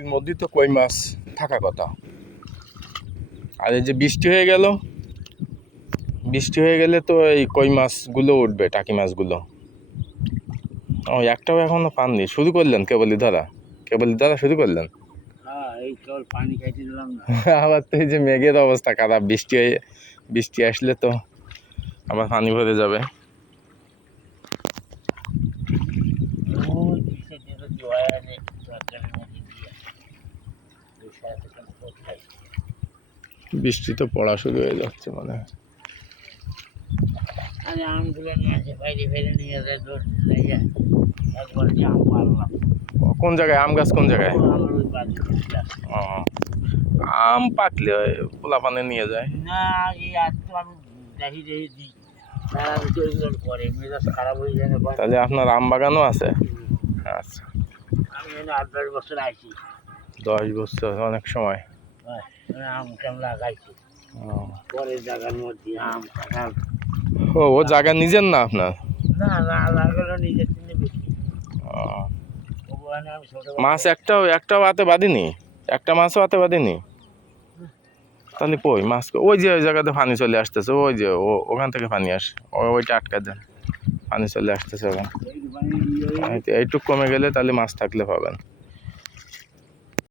এর মধ্যেই তো কই মাছ থাকা কথা। আর এই যে বৃষ্টি হয়ে গেলে তো এই কই মাছগুলো উঠবে, টাকি মাছগুলো। ও একটাও এখনো পাননি, শুরু করলেন কেবলই ধরা শুরু করলেন। এই কেবল পানি খাইতে দিলাম না। আবার তো এই যে মেঘের অবস্থা খারাপ, বৃষ্টি আসলে তো আবার পানি ভরে যাবে। বৃষ্টি তো পড়া শুরু হয়ে যাচ্ছে মানে। আমগুলো বাইরে ফেলে নিয়ে যায়, একবার আম পারলাম। কোন জায়গায় আম গাছ, কোন জায়গায়? ও, আম পাকলে পোলাপানে নিয়ে যায় না। এই আজ তো আমি দেখি দিই, করে মেজাজ খারাপ হয়ে যায়। তাহলে আপনার আম বাগানও আছে? আচ্ছা, আমি 8-10 বছর আছি। 10 বছর অনেক সময়। আম টাম লাগাইছি পরের জায়গার মধ্যে, আম কাঁঠাল। ও জায়গা নিজের না আপনার? না না, লাগালো নিজের জন্য বেশি। মাছ একটাও হাতে বাঁধেনি? একটা মাছও হাতে বাঁধেনি? তাহলে কই মাছ? ওই যে ওই জায়গাতে পানি চলে আসতেছে, ওই যে ওখান থেকে পানি আসে, ওইটা আটকা দেন, পানি চলে আসতেছে ওখানে। এইটুক কমে গেলে তাহলে মাছ থাকলে পাবেন।